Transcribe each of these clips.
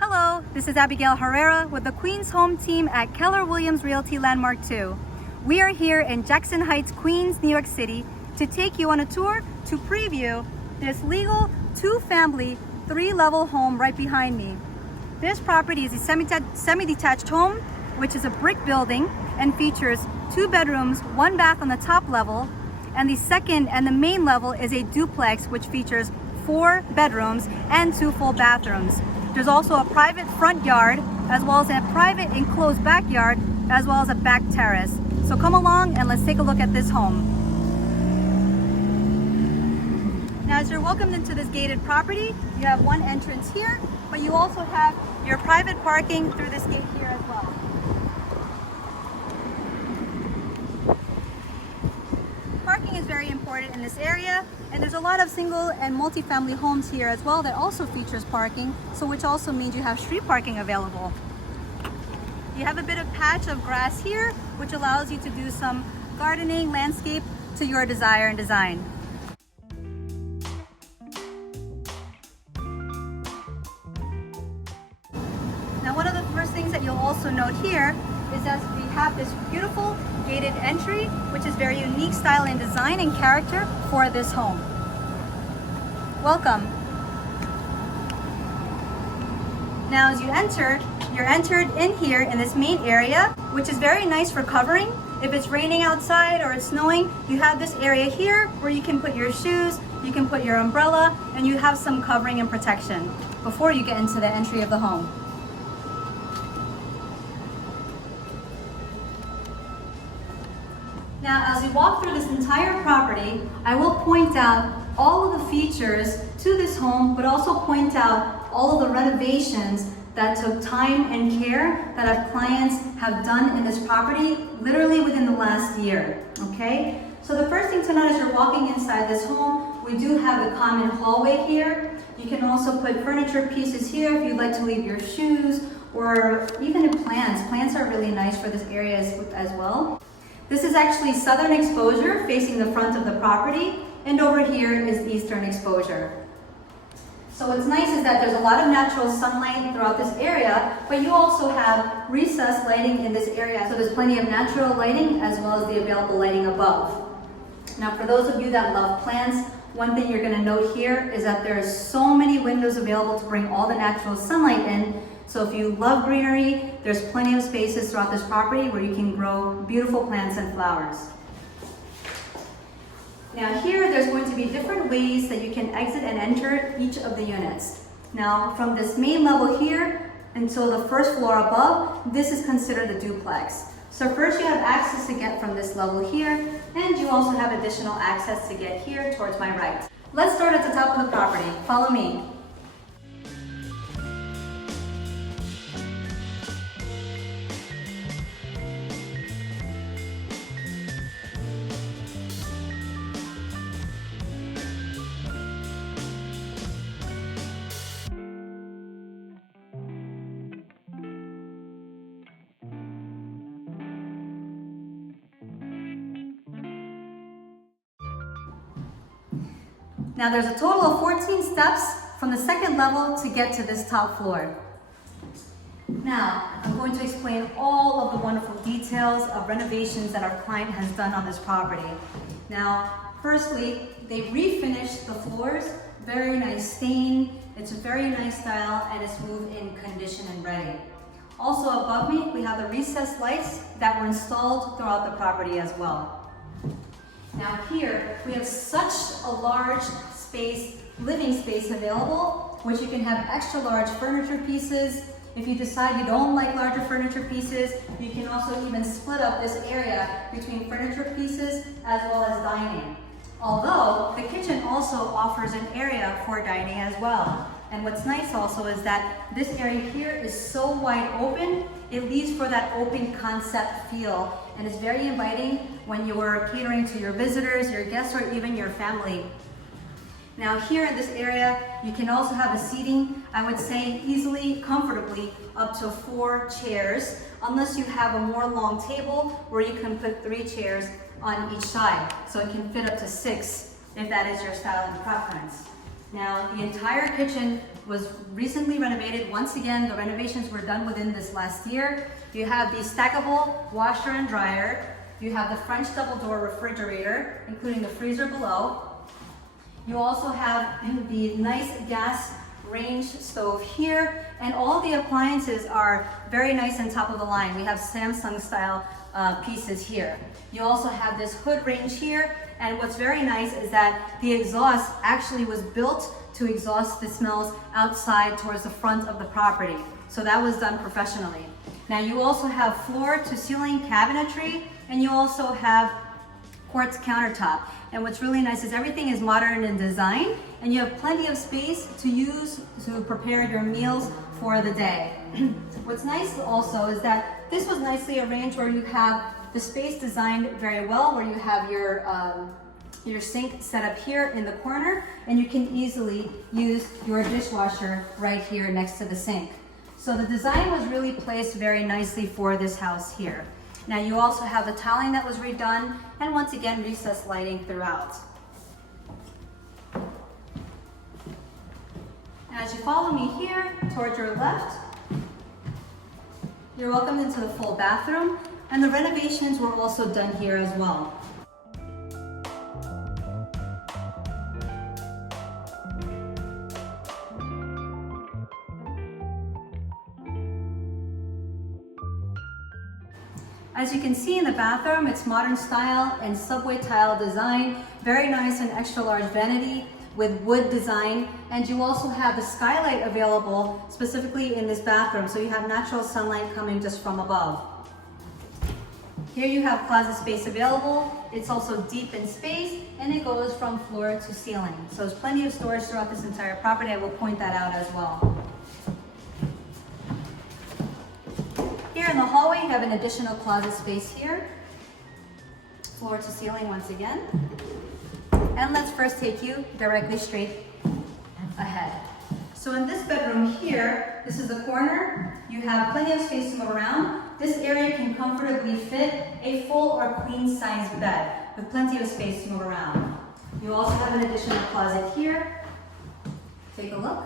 Hello, this is Abigail Herrera with the Queens Home Team at Keller Williams Realty Landmark 2. We are here in Jackson Heights, Queens, New York City to take you on a tour to preview this legal 2-family, 3-level home right behind me. This property is a semi-detached home, which is a brick building and features 2 bedrooms, 1 bath on the top level, and the second and the main level is a duplex which features 4 bedrooms and 2 full bathrooms. There's also a private front yard, as well as a private enclosed backyard, as well as a back terrace. So come along and let's take a look at this home. Now, as you're welcomed into this gated property, you have one entrance here, but you also have your private parking through this gate here as well. Parking is very important in this area, and there's a lot of single and multi-family homes here as well that also features parking, so which also means you have street parking available. You have a bit of patch of grass here, which allows you to do some gardening, landscape to your desire and design. Now, one of the first things that you'll also note here is that we have this beautiful gated entry, which is very unique style and design and character for this home. Welcome. Now, as you're entered in here in this main area, which is very nice for covering. If it's raining outside or it's snowing, you have this area here where you can put your shoes, you can put your umbrella, and you have some covering and protection before you get into the entry of the home. Now, as we walk through this entire property, I will point out all of the features to this home, but also point out all of the renovations that took time and care that our clients have done in this property literally within the last year, okay? So the first thing to note as you're walking inside this home, we do have the common hallway here. You can also put furniture pieces here if you'd like to leave your shoes, or even plants. Plants are really nice for this area as well. This is actually southern exposure facing the front of the property, and over here is eastern exposure. So what's nice is that there's a lot of natural sunlight throughout this area, but you also have recessed lighting in this area. So there's plenty of natural lighting as well as the available lighting above. Now, for those of you that love plants, one thing you're going to note here is that there's so many windows available to bring all the natural sunlight in. So if you love greenery, there's plenty of spaces throughout this property where you can grow beautiful plants and flowers. Now here, there's going to be different ways that you can exit and enter each of the units. Now, from this main level here until the first floor above, this is considered the duplex. So first you have access to get from this level here, and you also have additional access to get here towards my right. Let's start at the top of the property. Follow me. Now there's a total of 14 steps from the second level to get to this top floor. Now, I'm going to explain all of the wonderful details of renovations that our client has done on this property. Now, firstly, they refinished the floors, very nice stain, it's a very nice style, and it's move-in condition and ready. Also above me, we have the recessed lights that were installed throughout the property as well. Now here, we have such a large space, living space available, which you can have extra large furniture pieces. If you decide you don't like larger furniture pieces, you can also even split up this area between furniture pieces as well as dining. Although the kitchen also offers an area for dining as well. And what's nice also is that this area here is so wide open, it leaves for that open concept feel, and it's very inviting when you are catering to your visitors, your guests, or even your family. Now here in this area, you can also have a seating, I would say easily, comfortably, up to 4 chairs, unless you have a more long table where you can put 3 chairs on each side. So it can fit up to 6 if that is your style and preference. Now, the entire kitchen was recently renovated. Once again, the renovations were done within this last year. You have the stackable washer and dryer. You have the French double door refrigerator, including the freezer below. You also have the nice gas range stove here, and all the appliances are very nice and top of the line. We have Samsung style pieces here. You also have this hood range here, and what's very nice is that the exhaust actually was built to exhaust the smells outside towards the front of the property. So that was done professionally. Now you also have floor to ceiling cabinetry, and you also have quartz countertop. And what's really nice is everything is modern in design, and you have plenty of space to use to prepare your meals for the day. What's nice also is that this was nicely arranged where you have the space designed very well, where you have your sink set up here in the corner, and you can easily use your dishwasher right here next to the sink. So the design was really placed very nicely for this house here. Now you also have the tiling that was redone, and once again recessed lighting throughout. As you follow me here towards your left, you're welcomed into the full bathroom, and the renovations were also done here as well. As you can see in the bathroom, it's modern style and subway tile design, very nice and extra large vanity with wood design, and you also have the skylight available specifically in this bathroom, so you have natural sunlight coming just from above. Here you have closet space available. It's also deep in space, and it goes from floor to ceiling. So there's plenty of storage throughout this entire property. I will point that out as well. Here in the hallway, you have an additional closet space here. Floor to ceiling once again. And let's first take you directly straight ahead. So in this bedroom here, this is the corner. You have plenty of space to move around. This area can comfortably fit a full or queen size bed with plenty of space to move around. You also have an additional closet here. Take a look.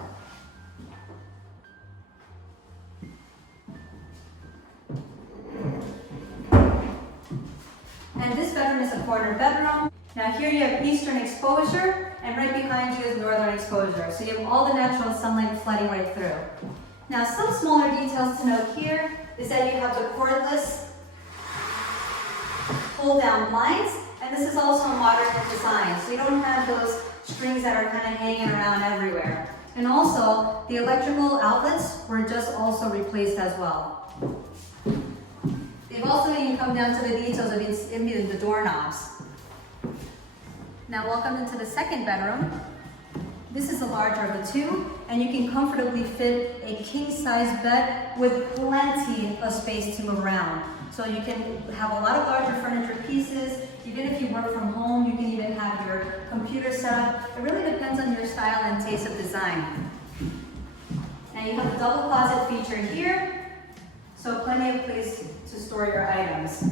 And this bedroom is a corner bedroom. Now here you have eastern exposure, and right behind you is northern exposure. So you have all the natural sunlight flooding right through. Now some smaller details to note here is that you have the cordless pull-down blinds, and this is also modern in design. So you don't have those strings that are kind of hanging around everywhere. And also, the electrical outlets were just also replaced as well. They've also even come down to the details of the doorknobs. Now welcome into the second bedroom. This is the larger of the two, and you can comfortably fit a king-size bed with plenty of space to move around. So you can have a lot of larger furniture pieces. Even if you work from home, you can even have your computer set up. It really depends on your style and taste of design. Now you have the double closet feature here, so plenty of place to store your items.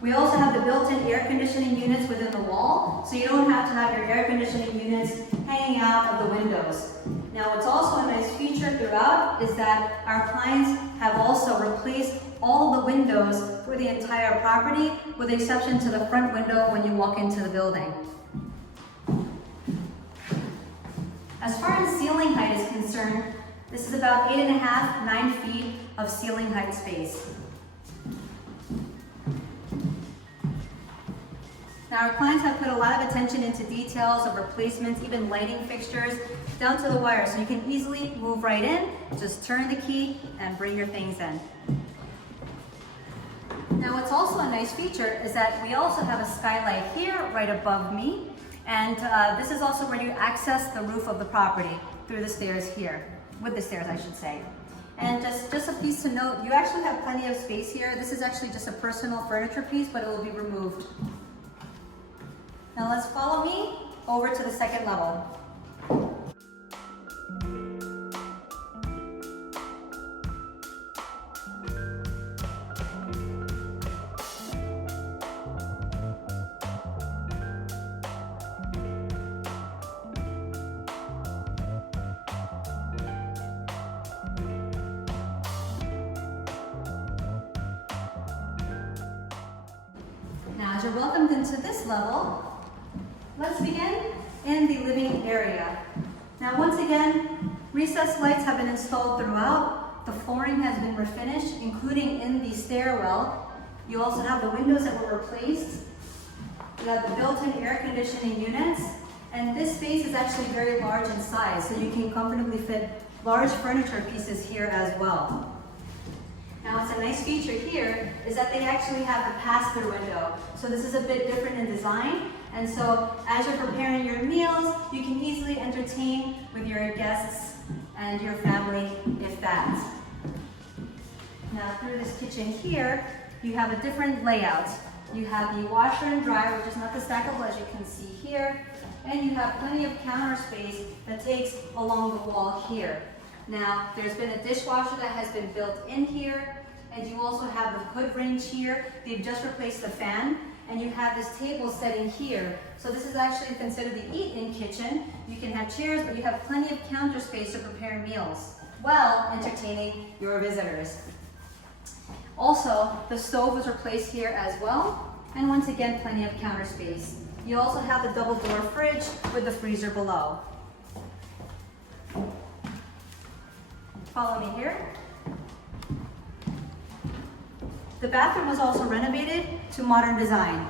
We also have the built-in air conditioning units within the wall, so you don't have to have your air conditioning units hanging out of the windows. Now what's also a nice feature throughout is that our clients have also replaced all of the windows for the entire property, with the exception to the front window when you walk into the building. As far as ceiling height is concerned, this is about 8.5, 9 feet of ceiling height space. Now our clients have put a lot of attention into details of replacements, even lighting fixtures, down to the wire, so you can easily move right in, just turn the key and bring your things in. Now what's also a nice feature is that we also have a skylight here right above me, and this is also where you access the roof of the property through the stairs here, with the stairs I should say. And just a piece to note, you actually have plenty of space here. This is actually just a personal furniture piece, but it will be removed. Now let's follow me over to the second level. as you're welcomed into this level, let's begin in the living area. Now, once again, recessed lights have been installed throughout. The flooring has been refinished, including in the stairwell. You also have the windows that were replaced. You have the built-in air conditioning units. And this space is actually very large in size, so you can comfortably fit large furniture pieces here as well. Now, what's a nice feature here is that they actually have a pass-through window. So this is a bit different in design. And so as you're preparing your meals, you can easily entertain with your guests and your family, if that. Now, through this kitchen here, you have a different layout. You have the washer and dryer, which is not the stackable as you can see here. And you have plenty of counter space that takes along the wall here. Now, there's been a dishwasher that has been built in here, and you also have the hood range here. They've just replaced the fan, and you have this table setting here. So this is actually considered the eat-in kitchen. You can have chairs, but you have plenty of counter space to prepare meals while entertaining your visitors. Also, the stove was replaced here as well, and once again, plenty of counter space. You also have the double door fridge with the freezer below. Follow me here. The bathroom was also renovated to modern design.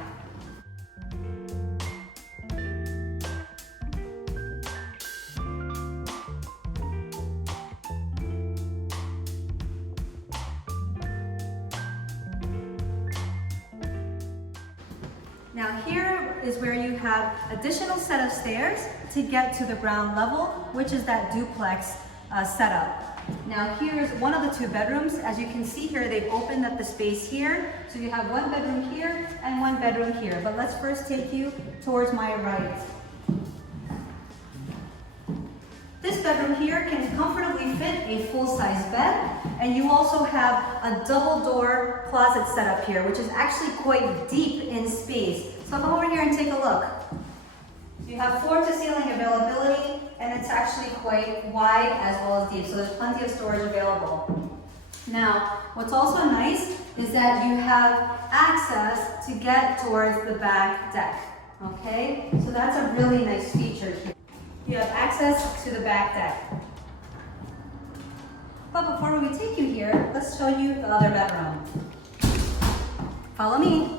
Now here is where you have additional set of stairs to get to the ground level, which is that duplex setup. Now here's one of the two bedrooms. As you can see here, they've opened up the space here. So you have one bedroom here and one bedroom here. But let's first take you towards my right. This bedroom here can comfortably fit a full-size bed, and you also have a double-door closet setup here, which is actually quite deep in space. So come over here and take a look. You have floor-to-ceiling availability, and it's actually quite wide as well as deep, so there's plenty of storage available. Now, what's also nice is that you have access to get towards the back deck, okay? So that's a really nice feature here. You have access to the back deck. But before we take you here, let's show you the other bedroom. Follow me.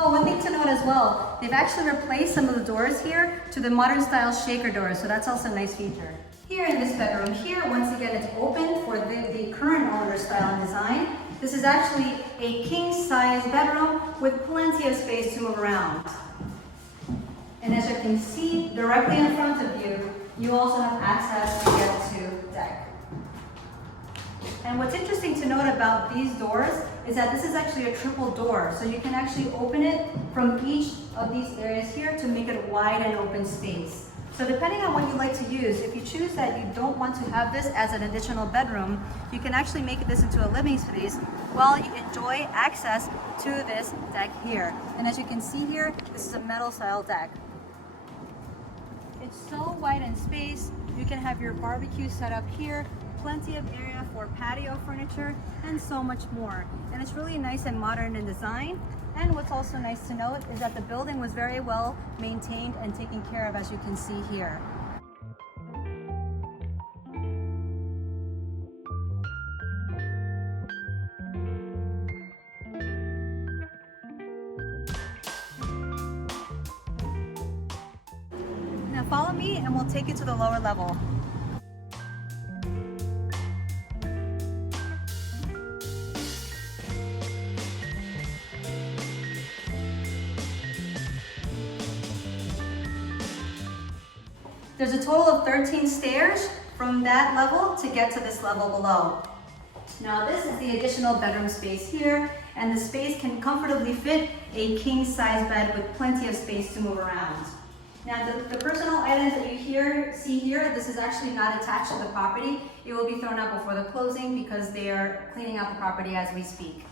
Oh, one thing to note as well, they've actually replaced some of the doors here to the modern style shaker doors, so that's also a nice feature. Here in this bedroom here, once again, it's open for the current owner style and design. This is actually a king size bedroom with plenty of space to move around. And as you can see directly in front of you, you also have access to get to deck. And what's interesting to note about these doors is that this is actually a triple door. So you can actually open it from each of these areas here to make it wide and open space. So depending on what you like to use, if you choose that you don't want to have this as an additional bedroom, you can actually make this into a living space while you enjoy access to this deck here. And as you can see here, this is a metal style deck. It's so wide in space. You can have your barbecue set up here, plenty of area for patio furniture, and so much more. And it's really nice and modern in design. And what's also nice to note is that the building was very well maintained and taken care of, as you can see here. Now follow me and we'll take you to the lower level. There's a total of 13 stairs from that level to get to this level below. Now this is the additional bedroom space here, and the space can comfortably fit a king size bed with plenty of space to move around. Now the personal items that you see here, this is actually not attached to the property. It will be thrown out before the closing because they are cleaning out the property as we speak.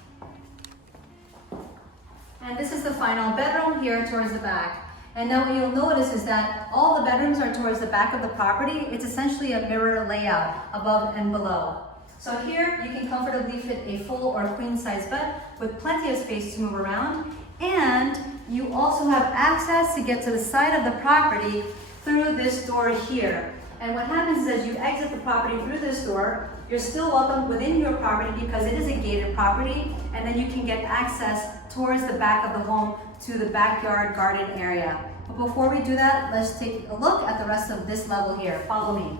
And this is the final bedroom here towards the back. And now what you'll notice is that all the bedrooms are towards the back of the property. It's essentially a mirror layout above and below. So here you can comfortably fit a full or queen size bed with plenty of space to move around, and you also have access to get to the side of the property through this door here. And what happens is as you exit the property through this door, you're still welcome within your property because it is a gated property, and then you can get access towards the back of the home to the backyard garden area. But before we do that, let's take a look at the rest of this level here. Follow me.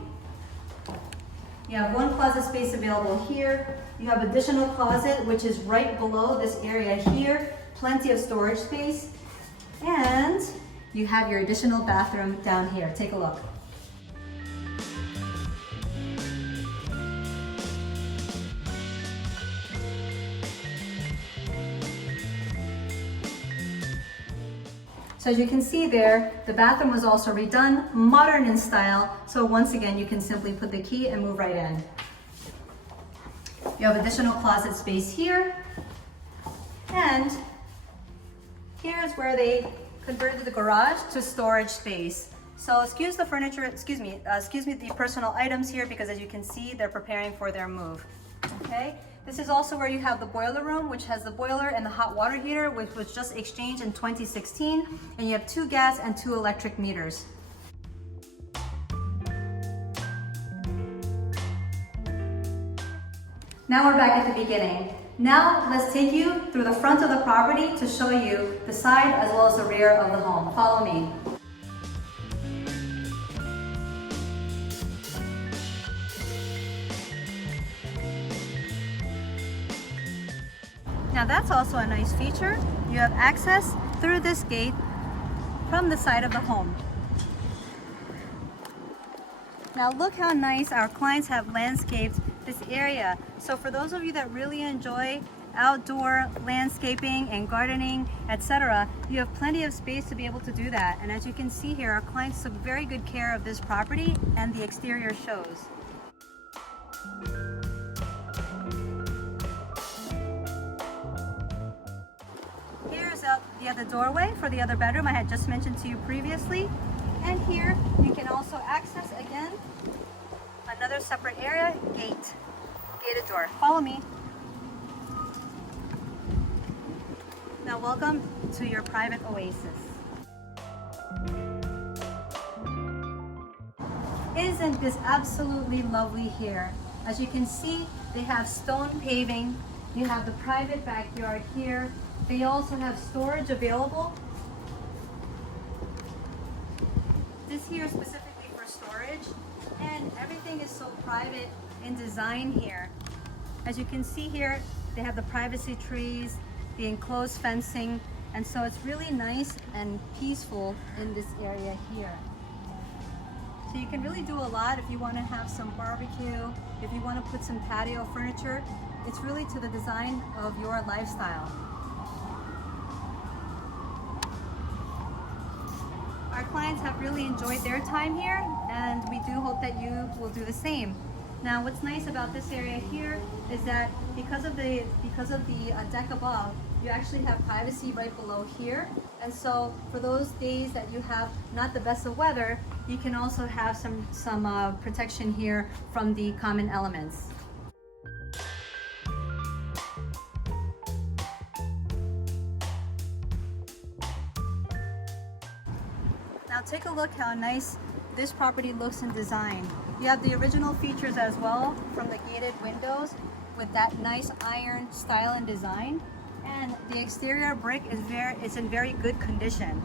You have one closet space available here. You have additional closet, which is right below this area here. Plenty of storage space. And you have your additional bathroom down here. Take a look. So as you can see there, the bathroom was also redone, modern in style. So once again, you can simply put the key and move right in. You have additional closet space here. And here's where they converted the garage to storage space. So excuse the furniture, excuse me, the personal items here, because as you can see, they're preparing for their move, okay? This is also where you have the boiler room, which has the boiler and the hot water heater, which was just exchanged in 2016. And you have 2 gas and 2 electric meters. Now we're back at the beginning. Now let's take you through the front of the property to show you the side as well as the rear of the home. Follow me. Now that's also a nice feature. You have access through this gate from the side of the home. Now look how nice our clients have landscaped this area. So for those of you that really enjoy outdoor landscaping and gardening, etc., you have plenty of space to be able to do that. And as you can see here, our clients took very good care of this property and the exterior shows. The other doorway for the other bedroom I had just mentioned to you previously. And here you can also access again another separate area, gated door. Follow me. Now welcome to your private oasis. Isn't this absolutely lovely here? As you can see, they have stone paving. You have the private backyard here. They also have storage available. This here is specifically for storage, and everything is so private in design here. As you can see here, they have the privacy trees, the enclosed fencing, and so it's really nice and peaceful in this area here. So you can really do a lot if you want to have some barbecue, if you want to put some patio furniture. It's really to the design of your lifestyle. Our clients have really enjoyed their time here, and we do hope that you will do the same. Now, what's nice about this area here is that because of the deck above, you actually have privacy right below here. And so for those days that you have not the best of weather, you can also have some protection here from the common elements. Now take a look how nice this property looks in design. You have the original features as well from the gated windows with that nice iron style and design. And the exterior brick is in very good condition.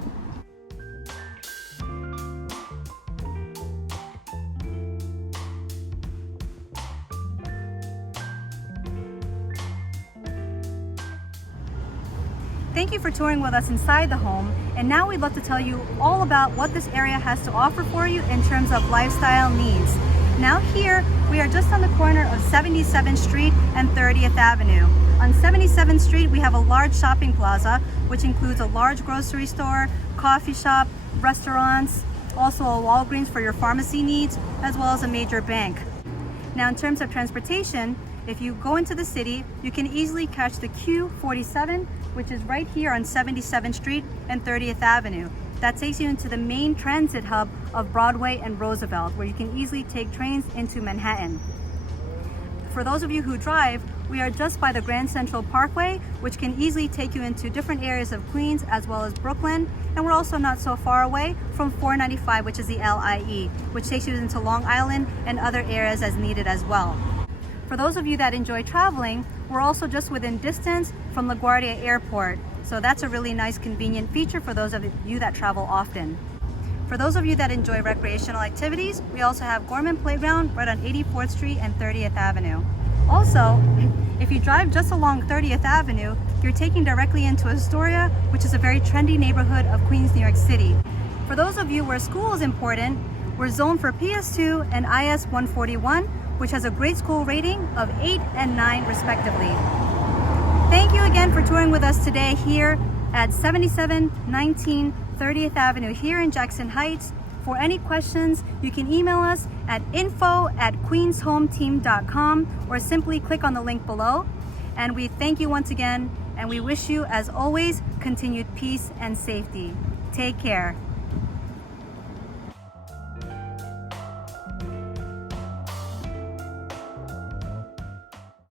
Thank you for touring with us inside the home, and now we'd love to tell you all about what this area has to offer for you in terms of lifestyle needs. Now here, we are just on the corner of 77th Street and 30th Avenue. On 77th Street, we have a large shopping plaza, which includes a large grocery store, coffee shop, restaurants, also a Walgreens for your pharmacy needs, as well as a major bank. Now in terms of transportation, if you go into the city, you can easily catch the Q47, which is right here on 77th Street and 30th Avenue. That takes you into the main transit hub of Broadway and Roosevelt, where you can easily take trains into Manhattan. for those of you who drive, we are just by the Grand Central Parkway, which can easily take you into different areas of Queens as well as Brooklyn. And we're also not so far away from 495, which is the LIE, which takes you into Long Island and other areas as needed as well. For those of you that enjoy traveling, we're also just within distance from LaGuardia Airport. So that's a really nice convenient feature for those of you that travel often. For those of you that enjoy recreational activities, we also have Gorman Playground right on 84th Street and 30th Avenue. Also, if you drive just along 30th Avenue, you're taking directly into Astoria, which is a very trendy neighborhood of Queens, New York City. For those of you where school is important, we're zoned for PS2 and IS 141, which has a great school rating of 8 and 9 respectively. Thank you again for touring with us today here at 7719 30th Avenue here in Jackson Heights. For any questions, you can email us at info@queenshometeam.com or simply click on the link below. And we thank you once again, and we wish you, as always, continued peace and safety. Take care.